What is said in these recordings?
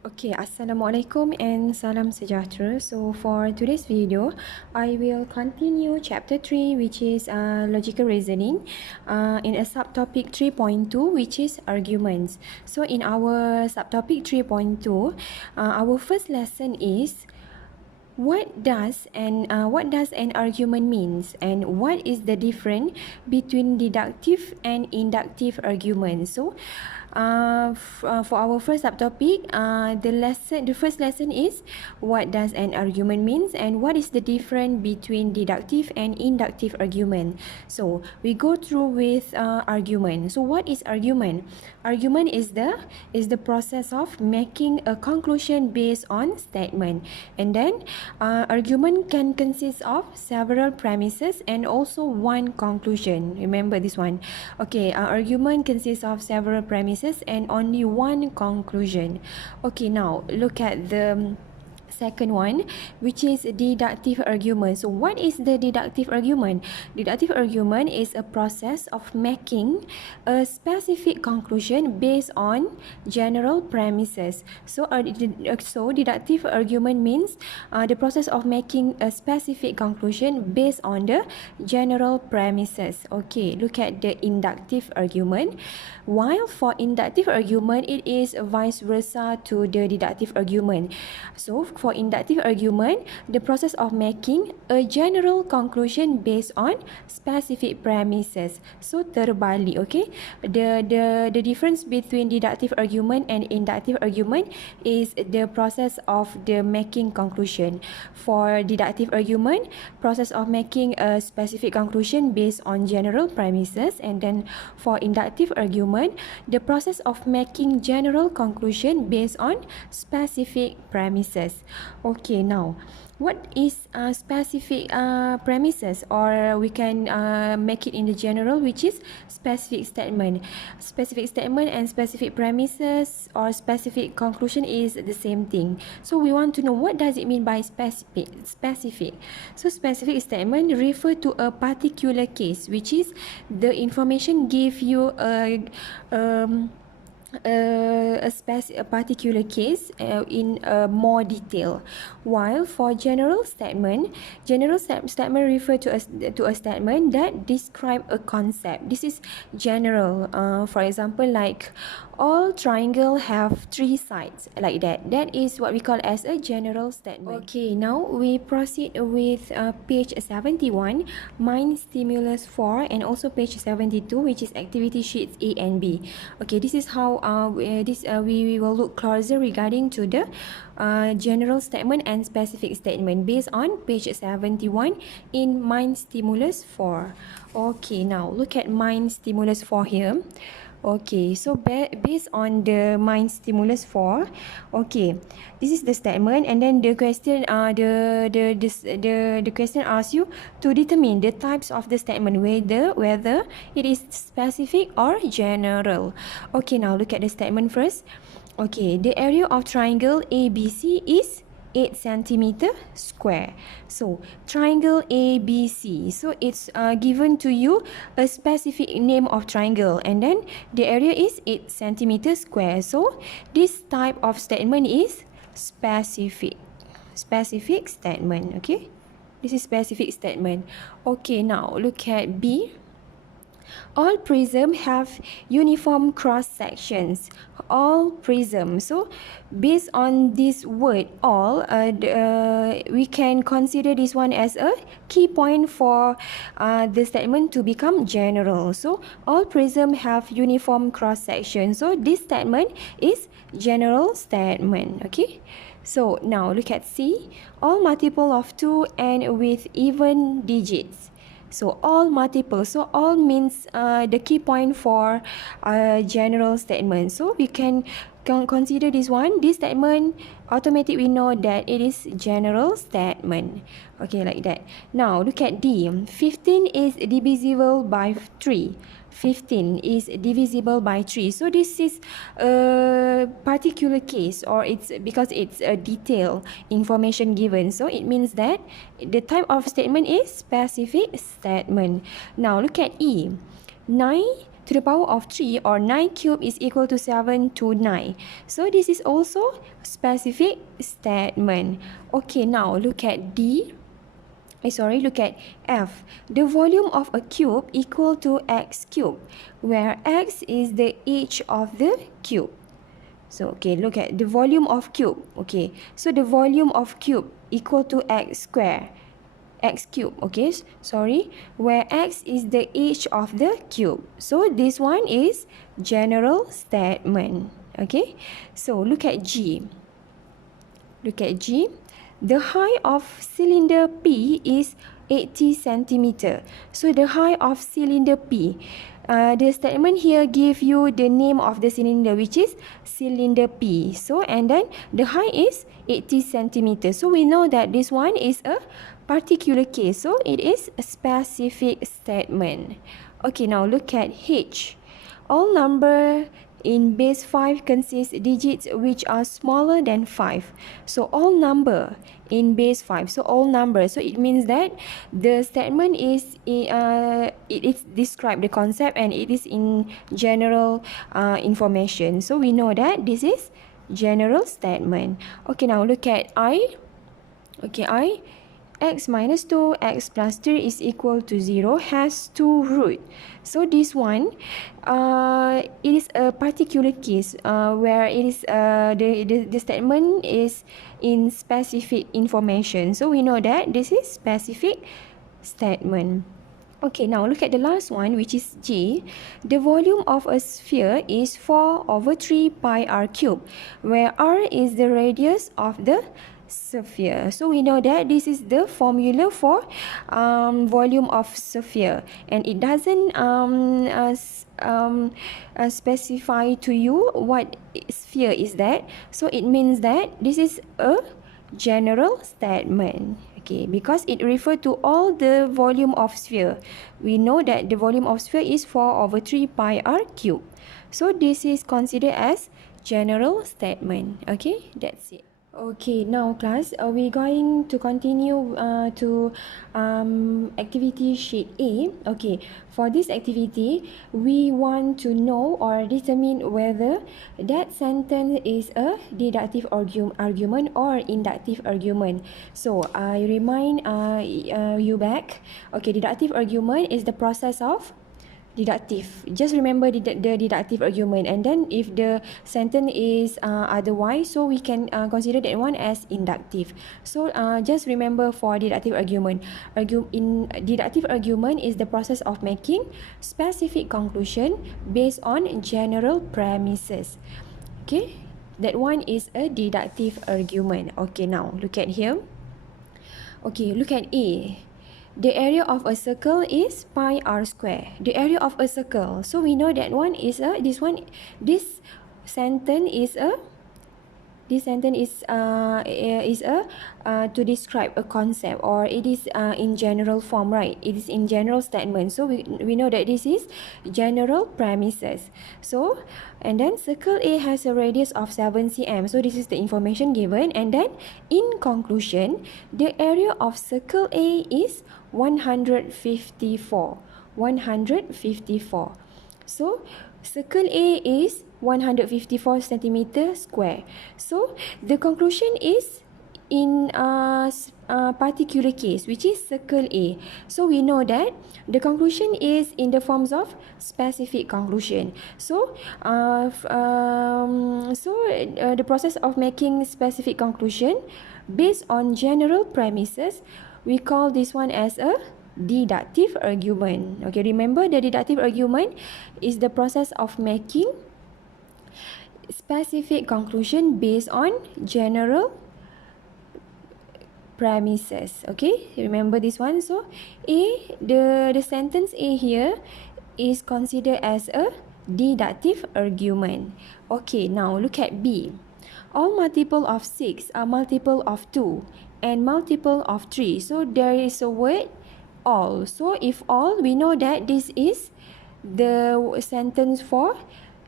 Okay, Assalamualaikum and salam sejahtera. So for today's video, I will continue chapter 3, which is logical reasoning, in a subtopic 3.2, which is arguments. So in our subtopic 3.2, our first lesson is what does an argument means, and what is the difference between deductive and inductive arguments. So for our first subtopic, the first lesson is what does an argument means and what is the difference between deductive and inductive argument. So we go through with argument. So what is argument? Argument is the process of making a conclusion based on statement, and then argument can consist of several premises and also one conclusion. Remember this one. Okay, argument consists of several premises and only one conclusion. Okay, now look at the second one, which is deductive argument. So what is the deductive argument? Deductive argument is a process of making a specific conclusion based on general premises. So deductive argument means the process of making a specific conclusion based on the general premises. Okay, look at the inductive argument. While for inductive argument, it is vice versa to the deductive argument. So for inductive argument, the process of making a general conclusion based on specific premises. So terbalik, okay? The difference between deductive argument and inductive argument is the process of the making conclusion. For deductive argument, process of making a specific conclusion based on general premises, and then for inductive argument, the process of making general conclusion based on specific premises. Okay, now what is specific premises, or we can make it in the general, which is specific statement. Specific statement and specific premises or specific conclusion is the same thing. So we want to know what does it mean by specific. So specific statement refer to a particular case, which is the information give you a particular case in more detail. While for general statement refer to a statement that describe a concept. This is general. For example, like all triangle have 3 sides, like that. That is what we call as a general statement. Okay, now we proceed with page 71, mind stimulus 4, and also page 72, which is activity sheets A and B. Okay, this is how we will look closer regarding to the general statement and specific statement based on page 71 in mind stimulus 4. Okay, now look at mind stimulus 4 here. Okay, so based on the mind stimulus 4, okay, this is the statement, and then the question the question asks you to determine the types of the statement, whether it is specific or general. Okay, now look at the statement first. Okay, the area of triangle ABC is 8 centimeter square. So triangle ABC, so it's given to you a specific name of triangle, and then the area is 8 centimeter square. So this type of statement is specific statement. Okay, this is specific statement. Okay, now look at B. All prisms have uniform cross sections. All prisms. So based on this word all, we can consider this one as a key point for the statement to become general. So all prisms have uniform cross section. So this statement is general statement. Okay, so now look at C. All multiple of 2 and with even digits. So all multiple. So all means the key point for general statement. So we can consider this one. This statement automatic, we know that it is general statement. Okay, like that. Now look at D. 15 is divisible by 3. 15 is divisible by 3. So this is a particular case, or it's because it's a detailed information given. So it means that the type of statement is specific statement. Now look at E. 9 to the power of 3 or 9 cube is equal to 7 to 9. So this is also specific statement. Okay, now look at look at F. The volume of a cube equal to x cube, where x is the age of the cube. So, okay, look at the volume of cube. Okay, so the volume of cube equal to x square. X cube, okay, sorry, where x is the age of the cube. So, this one is general statement. Okay, so look at G. Look at G. The height of cylinder P is 80 centimeter. So the height of cylinder P. The statement here give you the name of the cylinder, which is cylinder P. So and then the height is 80 centimeter. So we know that this one is a particular case. So it is a specific statement. Okay, now look at H. All number in base 5 consist digits which are smaller than 5. So all number in base 5. So all numbers. So it means that the statement is it is describe the concept and it is in general information. So we know that this is general statement. Okay, now look at I. Okay, I. X minus 2, x plus 3 is equal to 0 has 2 root. So this one, it is a particular case where it is the statement is in specific information. So we know that this is specific statement. Okay, now look at the last one, which is J. The volume of a sphere is 4 over 3 pi r cube, where r is the radius of the sphere. So we know that this is the formula for volume of sphere, and it doesn't specify to you what sphere is that. So it means that this is a general statement. Okay, because it refers to all the volume of sphere. We know that the volume of sphere is 4 over 3 pi r cube. So this is considered as general statement. Okay, that's it. Okay, now class, we're going to continue to activity sheet A. Okay, for this activity, we want to know or determine whether that sentence is a deductive argument or inductive argument. So, I remind you back. Okay, deductive argument is the process of deductive. Just remember the deductive argument, and then if the sentence is otherwise, so we can consider that one as inductive. So just remember for deductive argument, in deductive argument is the process of making specific conclusion based on general premises. Okay, that one is a deductive argument. Okay, now look at here. Okay, look at A. The area of a circle is pi r square. The area of a circle. So we know that one is a this sentence is a to describe a concept, or it is in general form, right? It is in general statement. So we know that this is general premises. So and then circle A has a radius of 7 cm. So this is the information given, and then in conclusion, the area of circle A is 154. So circle A is 154 centimeter square. So the conclusion is in a particular case, which is circle A. So we know that the conclusion is in the forms of specific conclusion. So the process of making specific conclusion based on general premises, we call this one as a deductive argument. Okay, remember the deductive argument is the process of making specific conclusion based on general premises. Okay, remember this one. So the sentence A here is considered as a deductive argument. Okay, now look at B. All multiple of 6 are multiple of 2 and multiple of 3. So there is a word all. So if all, we know that this is the sentence for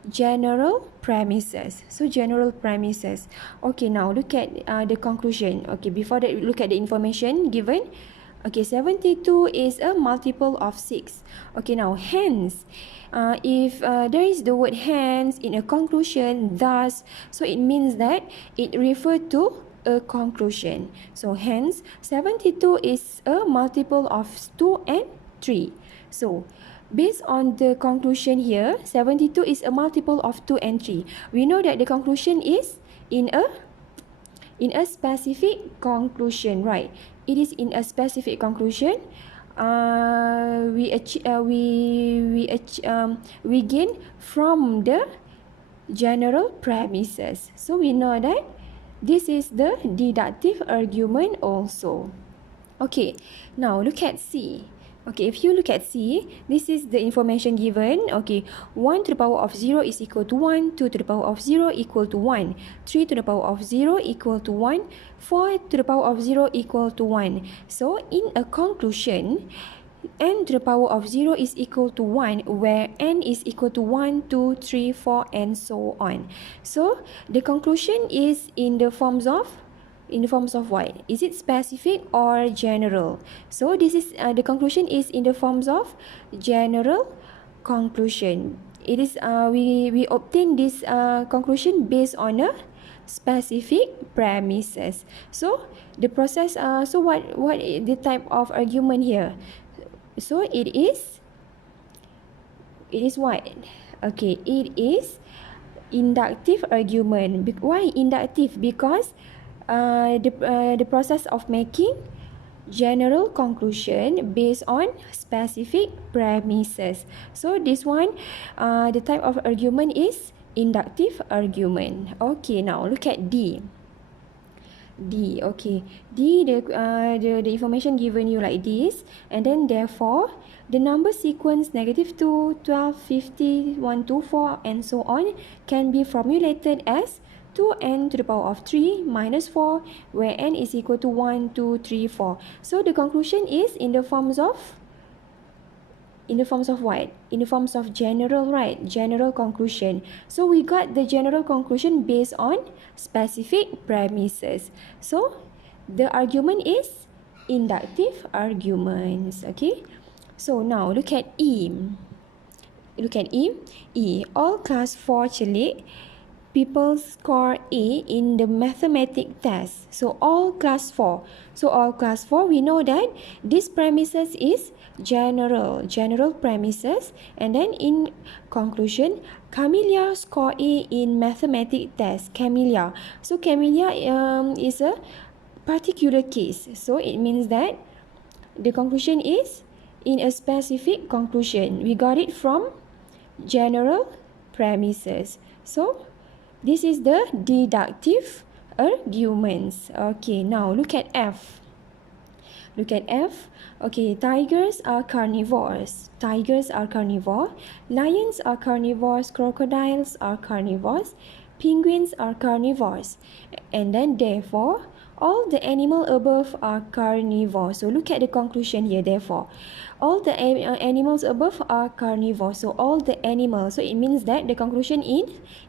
general premises. So general premises. Okay, now look at the conclusion. Okay, before that, look at the information given. Okay, 72 is a multiple of 6. Okay, now hence, if there is the word hence in a conclusion, thus, so it means that it refers to a conclusion. So hence, 72 is a multiple of 2 and 3. So based on the conclusion here, 72 is a multiple of 2 and 3. We know that the conclusion is in a specific conclusion, right? It is in a specific conclusion. We gain from the general premises. So we know that this is the deductive argument also. Okay, now look at C. Okay, if you look at C, this is the information given. Okay, 1 to the power of 0 is equal to 1, 2 to the power of 0 equal to 1, 3 to the power of 0 equal to 1, 4 to the power of 0 equal to 1. So, in a conclusion, n to the power of 0 is equal to 1, where n is equal to 1, 2, 3, 4, and so on. So, the conclusion is in the forms of what? Is it specific or general? So this is the conclusion is in the forms of general conclusion. It is we obtain this conclusion based on a specific premises. So the process so what is the type of argument here? So it is what? Okay, it is inductive argument. Why inductive? Because the process of making general conclusion based on specific premises. So this one, the type of argument is inductive argument. Okay, now look at D. Okay, the information given you like this, and then therefore the number sequence -2, 12, 50, 1, 2, 4, and so on can be formulated as 2n to the power of 3 minus 4, where n is equal to 1, 2, 3, 4. So the conclusion is in the forms of what? In the forms of general, right? General conclusion. So we got the general conclusion based on specific premises. So the argument is inductive arguments. Okay. So now look at E. E. All class 4 celik people score A in the mathematics test. So all class 4. We know that this premises is general premises, and then in conclusion, Camelia score A in mathematics test. Camelia. So Camelia is a particular case. So it means that the conclusion is in a specific conclusion. We got it from general premises. So this is the deductive arguments. Okay, now look at F. Okay, tigers are carnivores. Lions are carnivores. Crocodiles are carnivores. Penguins are carnivores. And then therefore, all the animals above are carnivores. So look at the conclusion here. Therefore, all the animals above are carnivores. So all the animals. So it means that the conclusion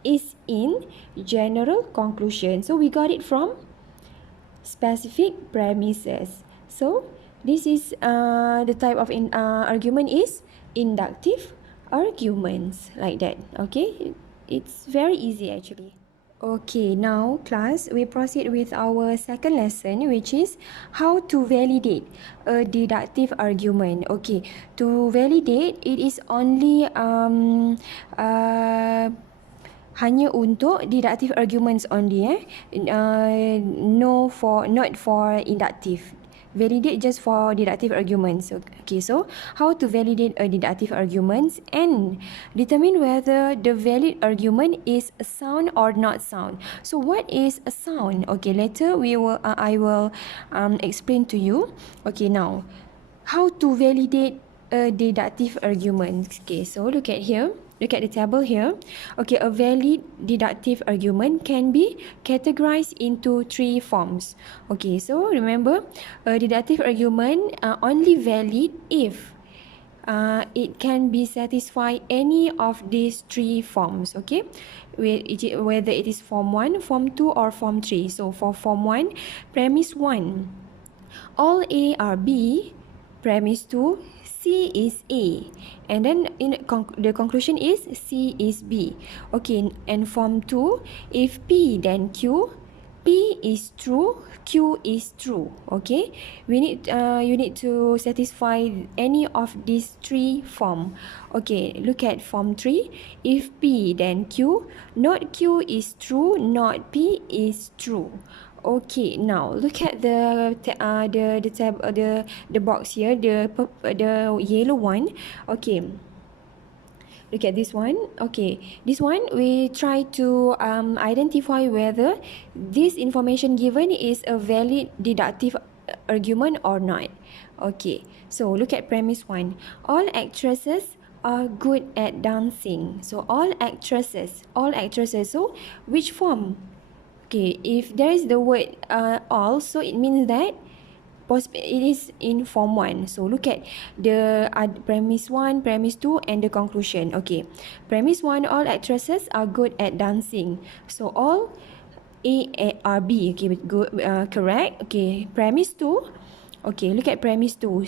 is in general conclusion. So we got it from specific premises. So this is the type of argument is inductive arguments, like that. Okay, it's very easy actually. Okay, now class, we proceed with our second lesson, which is how to validate a deductive argument. Okay, to validate, it is only hanya untuk deductive arguments only, not for inductive. Validate just for deductive arguments. Okay, so how to validate a deductive arguments and determine whether the valid argument is a sound or not sound. So what is a sound? Okay, later I will explain to you. Okay, now how to validate a deductive argument. Okay, so look at the table here. Okay, a valid deductive argument can be categorized into 3 forms. Okay, so remember, a deductive argument only valid if it can be satisfy any of these 3 forms. Okay, whether it is form 1, form 2, or form 3. So for form 1, premise 1, all A are B, premise 2, C is A, and then the conclusion is C is B. Okay, and form 2, if P then Q, P is true, Q is true. Okay, you need to satisfy any of these three form. Okay, look at form 3. If P then Q, not Q is true, not P is true. Okay, now look at the tab, the box here, the yellow one. Okay, look at this one. Okay, this one we try to identify whether this information given is a valid deductive argument or not. Okay, so look at premise 1. All actresses are good at dancing. So all actresses. So which form? Okay, if there is the word all, so it means that it is in form 1. So look at the premise 1, premise 2 and the conclusion. Okay, premise 1, all actresses are good at dancing. So all A are B. Okay, good, correct. Okay, premise 2. Okay, look at premise 2.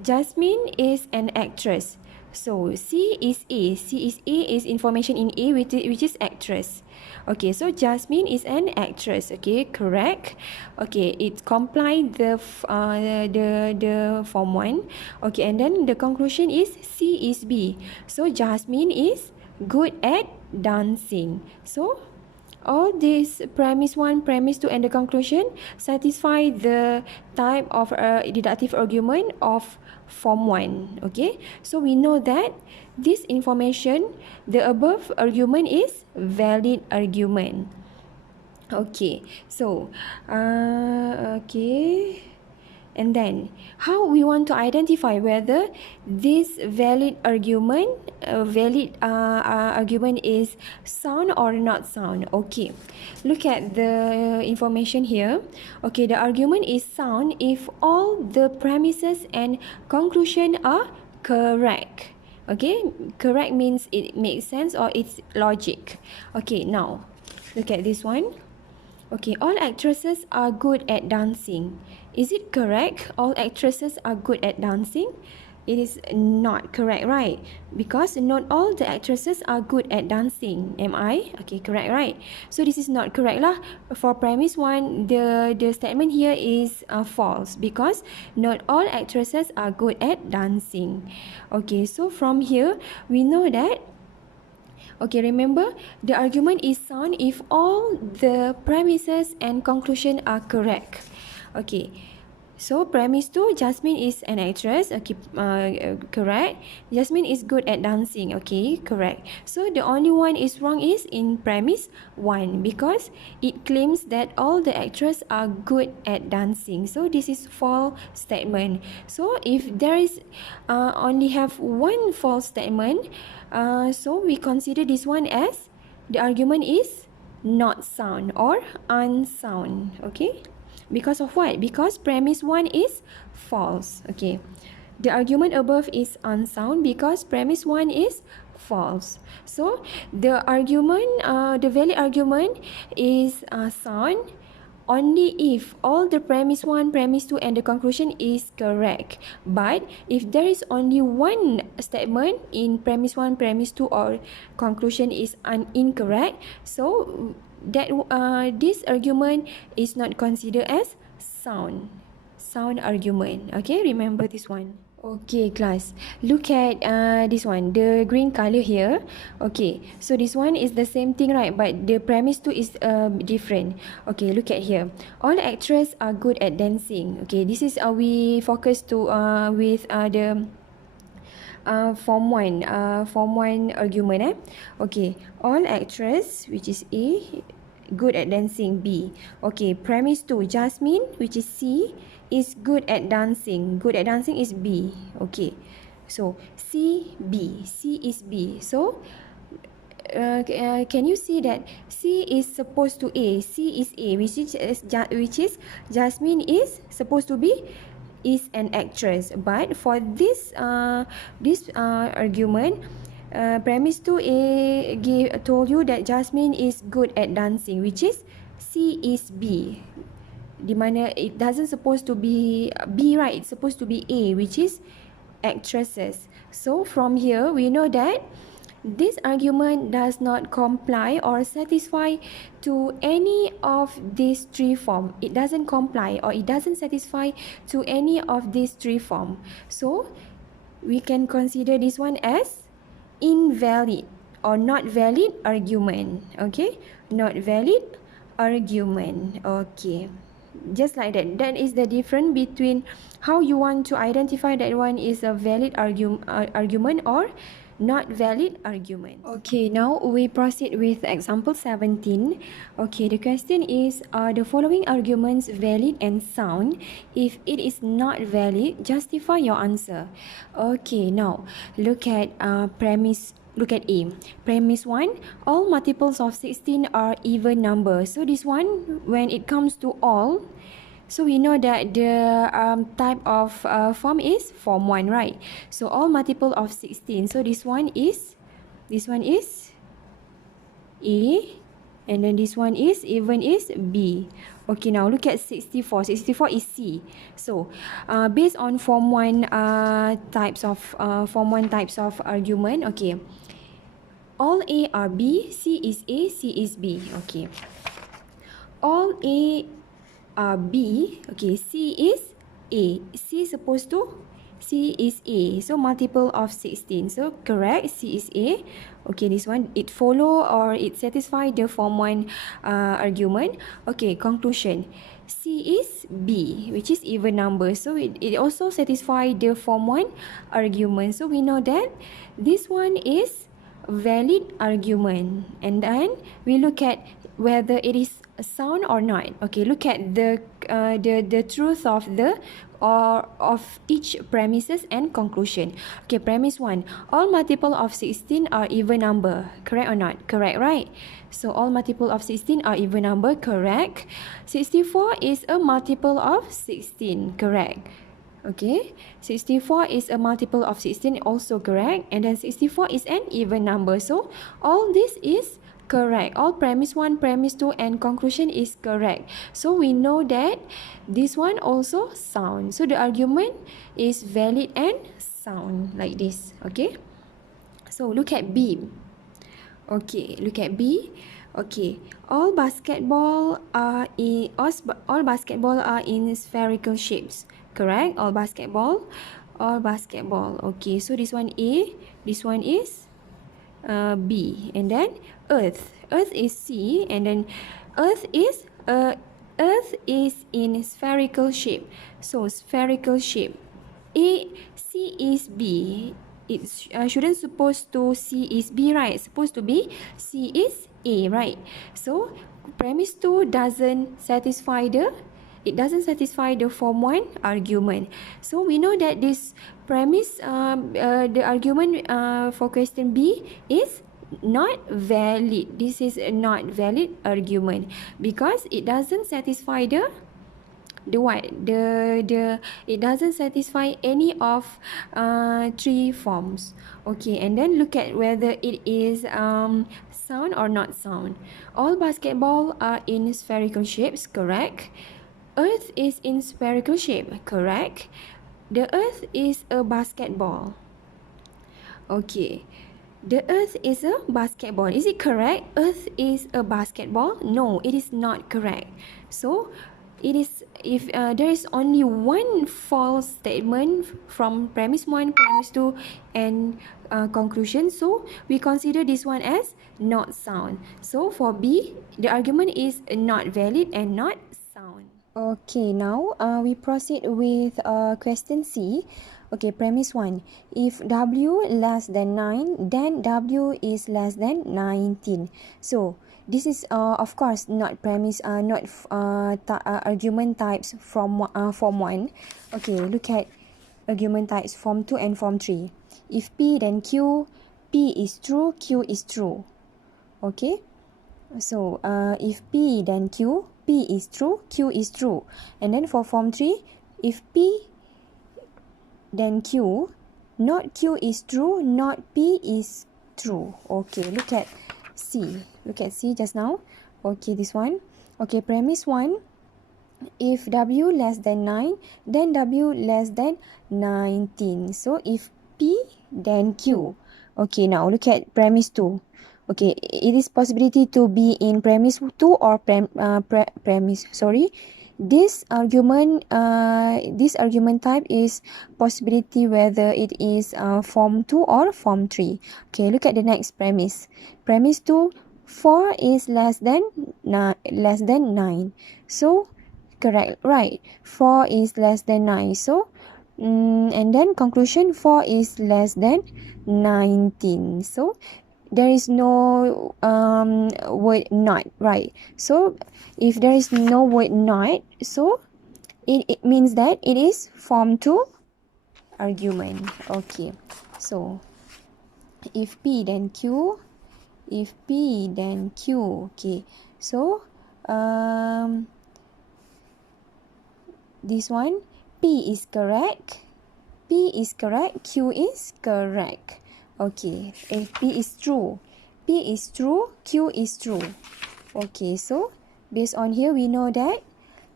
Jasmine is an actress. So C is A. Is information in A, which is actress. Okay, so Jasmine is an actress. Okay, correct. Okay, it comply the form 1. Okay, and then the conclusion is C is B. So Jasmine is good at dancing. So all these premise 1, premise 2 and the conclusion satisfy the type of deductive argument of form 1. Okay, so we know that this information, the above argument is valid argument. Okay, so okay, and then how we want to identify whether this valid argument argument is sound or not sound. Okay, look at the information here. Okay, the argument is sound if all the premises and conclusion are correct. Okay, correct means it makes sense or it's logic. Okay, now look at this one. Okay, all actresses are good at dancing. Is it correct? All actresses are good at dancing? It is not correct, right? Because not all the actresses are good at dancing. Am I? Okay, correct, right? So this is not correct lah. For premise 1, the statement here is false because not all actresses are good at dancing. Okay, so from here, we know that okay, remember, the argument is sound if all the premises and conclusion are correct. Okay, so premise 2, Jasmine is an actress. Okay, correct. Jasmine is good at dancing. Okay, correct. So the only one is wrong is in premise 1 because it claims that all the actresses are good at dancing. So this is false statement. So if there is only have one false statement, so we consider this one as the argument is not sound or unsound. Okay, because of what? Because premise 1 is false. Okay, the argument above is unsound because premise 1 is false. So the argument, the valid argument is sound only if all the premise 1, premise 2 and the conclusion is correct. But if there is only one statement in premise 1, premise 2 or conclusion is incorrect, so that this argument is not considered as sound argument. Okay, remember this one. Okay, class, look at this one, the green color here. Okay, so this one is the same thing, right? But the premise 2 is different. Okay, look at here. All actresses are good at dancing. Okay, this is we focus to with the form 1 argument. Okay, all actresses, which is A, good at dancing, B. Okay, premise 2, Jasmine, which is C, is good at dancing. Good at dancing is B. Okay, so C, B. C is B. So can you see that C is supposed to A? C is A, which is Jasmine is supposed to be is an actress. But for this argument, premise 2 told you that Jasmine is good at dancing, which is C is B. di mana it doesn't supposed to be B, right? It's supposed to be A, which is actresses. So from here we know that this argument does not comply or satisfy to any of these three forms. It doesn't comply or it doesn't satisfy to any of these three forms. So we can consider this one as invalid or not valid argument. Okay, not valid argument. Okay, just like that. That is the difference between how you want to identify that one is a valid argument or not valid argument. Okay, now we proceed with example 17. Okay, the question is, are the following arguments valid and sound? If it is not valid, justify your answer. Okay, now look at premise. Look at A. Premise 1, all multiples of 16 are even numbers. So this one, when it comes to all, so we know that the type of form is form 1, right? So all multiple of 16. So this one is A, and then this one is even is B. Okay, now look at 64. 64 is C. So based on form 1 types of argument, okay. All A are B, C is A, C is B. Okay. All A B, okay, C is A. C is A. So multiple of 16. So correct, C is A. Okay, this one, it follow or it satisfy the form 1 argument. Okay, conclusion. C is B, which is even number. So it also satisfy the form 1 argument. So we know that this one is valid argument. And then we look at whether it is sound or not. Okay, look at the truth of each premises and conclusion. Okay, premise 1, all multiple of 16 are even number. Correct or not? Correct, right? So all multiple of 16 are even number. Correct. 64 is a multiple of 16. Correct. Okay, 64 is a multiple of 16, also correct. And then 64 is an even number. So all this is correct. All premise 1, premise 2 and conclusion is correct. So we know that this one also sound. So the argument is valid and sound like this. Okay, so look at B. Okay, look at B. Okay, all basketball are in spherical shapes. Correct? All basketball. Okay, so this one A, this one is B, and then Earth is C, and then Earth is in spherical shape. So spherical shape. C is B. It's shouldn't supposed to C is B, right? It's supposed to be C is A, right? So premise 2 doesn't satisfy the form 1 argument. So we know that this premise, the argument for question B is not valid. This is a not valid argument because it doesn't satisfy it doesn't satisfy any of three forms. Okay, and then look at whether it is sound or not sound. All basketball are in spherical shapes. Correct. Earth is in spherical shape. Correct. The Earth is a basketball. Okay. The Earth is a basketball. Is it correct? Earth is a basketball? No, it is not correct. So, it is if there is only one false statement from premise 1, premise 2, and conclusion. So, we consider this one as not sound. So, for B, the argument is not valid and not sound. Okay, now we proceed with question C. Okay, premise 1. If W less than 9, then W is less than 19. So, this is of course not premise, argument types from form 1. Okay, look at argument types form 2 and form 3. If P then Q, P is true, Q is true. Okay, so if P then Q, P is true, Q is true. And then for form 3, if P then Q, not Q is true, not P is true. Okay, look at C. Look at C just now. Okay, this one. Okay, premise 1. If W less than 9, then W less than 19. So if P, then Q. Okay, now look at premise 2. Okay, it is possibility to be in premise 2 or premise, sorry. This argument type is possibility whether it is form 2 or form 3. Okay, look at the next premise. Premise 2, 4 is less than 9. So correct, right? 4 is less than 9. So and then conclusion, 4 is less than 19. So there is no word not, right? So if there is no word not, so it means that it is form 2 argument. Okay, so if P then Q, if P then Q. Okay, so this one, P is correct, P is correct, Q is correct. Okay, if P is true, P is true, Q is true. Okay, so based on here, we know that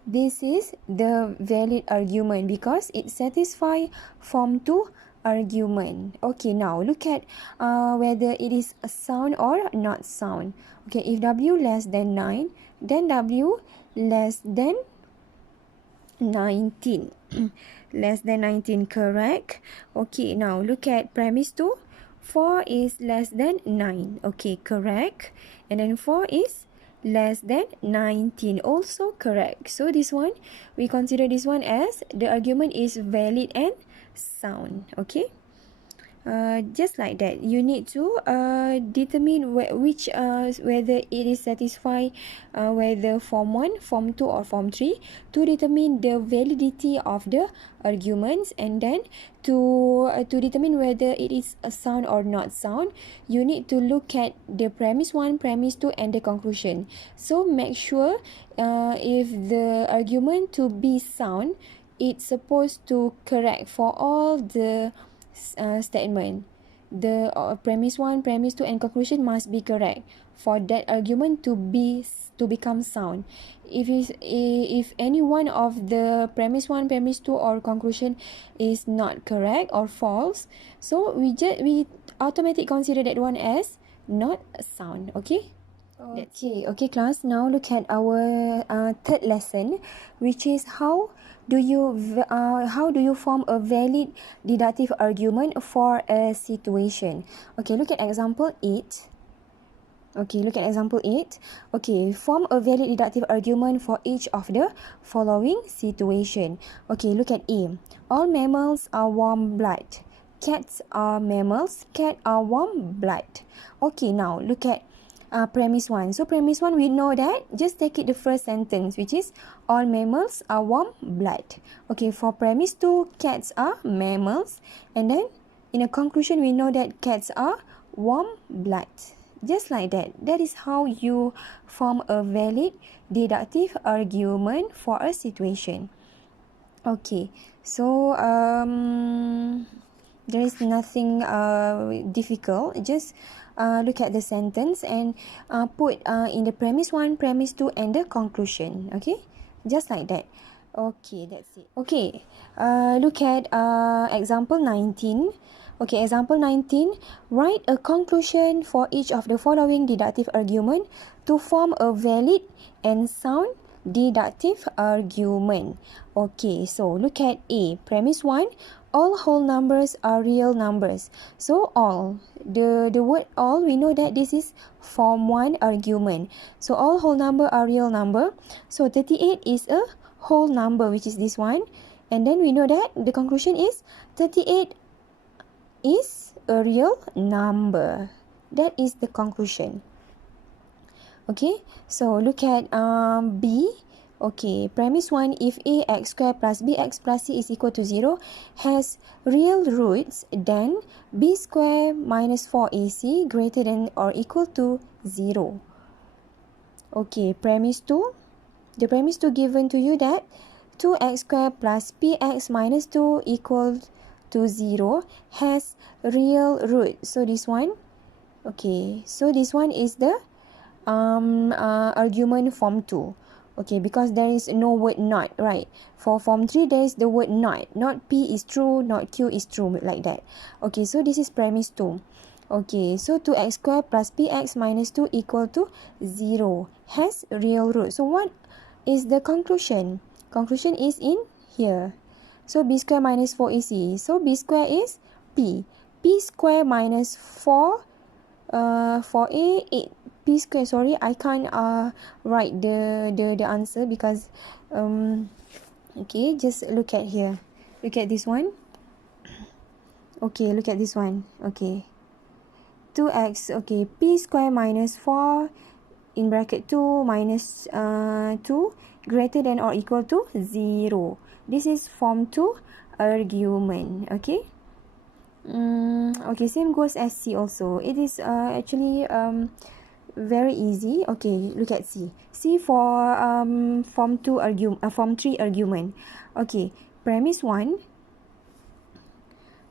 this is the valid argument because it satisfies form 2 argument. Okay, now look at whether it is a sound or not sound. Okay, if W less than 9, then W less than 19. Less than 19, correct. Okay, now look at premise 2. 4 is less than 9. Okay, correct. And then 4 is less than 19, also correct. So this one, we consider this one as the argument is valid and sound. Okay, just like that, you need to determine which whether it is satisfied whether form 1, form 2 or form 3 to determine the validity of the arguments, and then to determine whether it is a sound or not sound, you need to look at the premise 1, premise 2 and the conclusion. So make sure if the argument to be sound, it's supposed to correct for all the statement. The premise 1, premise 2 and conclusion must be correct for that argument to become sound. If any one of the premise 1, premise 2 or conclusion is not correct or false, so we automatically consider that one as not sound. Okay, okay class, now look at our third lesson, which is how do you form a valid deductive argument for a situation. Okay, look at example 8. Okay, look at example 8. Okay, form a valid deductive argument for each of the following situation. Okay, look at A. All mammals are warm blood. Cats are mammals. Cat are warm blood. Okay, now look at premise 1. So premise 1, we know that, just take it the first sentence, which is all mammals are warm blood. Okay, for premise 2, cats are mammals, and then in a conclusion, we know that cats are warm blood. Just like that. That is how you form a valid deductive argument for a situation. Okay, so there is nothing difficult. Just look at the sentence and put in the premise 1, premise 2 and the conclusion. Okay, just like that. Okay, that's it. Okay, look at example 19. Okay, example 19. Write a conclusion for each of the following deductive argument to form a valid and sound deductive argument. Okay, so look at A. Premise 1. All whole numbers are real numbers. So all, the word all, we know that this is form 1 argument. So all whole number are real number. So 38 is a whole number, which is this one. And then we know that the conclusion is 38 is a real number. That is the conclusion. Okay, so look at B. Okay, premise 1, if ax squared plus bx plus c is equal to 0 has real roots, then b squared minus 4ac greater than or equal to 0. Okay, premise 2. The premise 2 given to you that 2x squared plus px minus 2 equal to 0 has real root. So this one, okay, so this one is the argument form 2. Okay, because there is no word not, right? For form 3, there is the word not. Not P is true, not Q is true, like that. Okay, so this is premise 2. Okay, so 2x squared plus px minus 2 equal to 0. Has real root. So what is the conclusion? Conclusion is in here. So b squared minus 4ac. So b squared is p. P squared minus 4a 8. P square, sorry, I can't write the answer because okay, just look at here. Look at this one. Okay, look at this one. Okay, 2x. Okay, p square minus 4 in bracket 2 minus 2 greater than or equal to 0. This is form 2 argument. Okay. Okay, same goes as C also. It is actually very easy. Okay, look at C. C for form 3 argument. Okay, premise 1.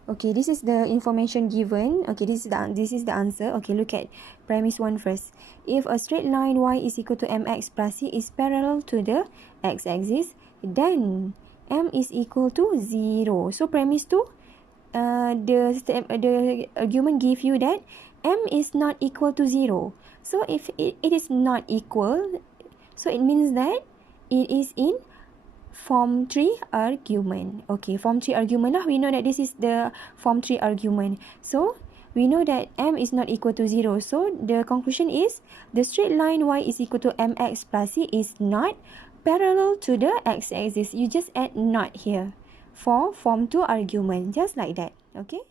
Okay, this is the information given. Okay, this is the answer. Okay, look at premise 1 first. If a straight line y is equal to mx plus c is parallel to the x-axis, then m is equal to 0. So premise 2, the argument give you that m is not equal to 0. So if it is not equal, so it means that it is in form 3 argument. Okay, form 3 argument lah. We know that this is the form 3 argument. So we know that m is not equal to 0. So the conclusion is the straight line y is equal to mx plus c is not parallel to the x-axis. You just add not here for form 2 argument, just like that. Okay.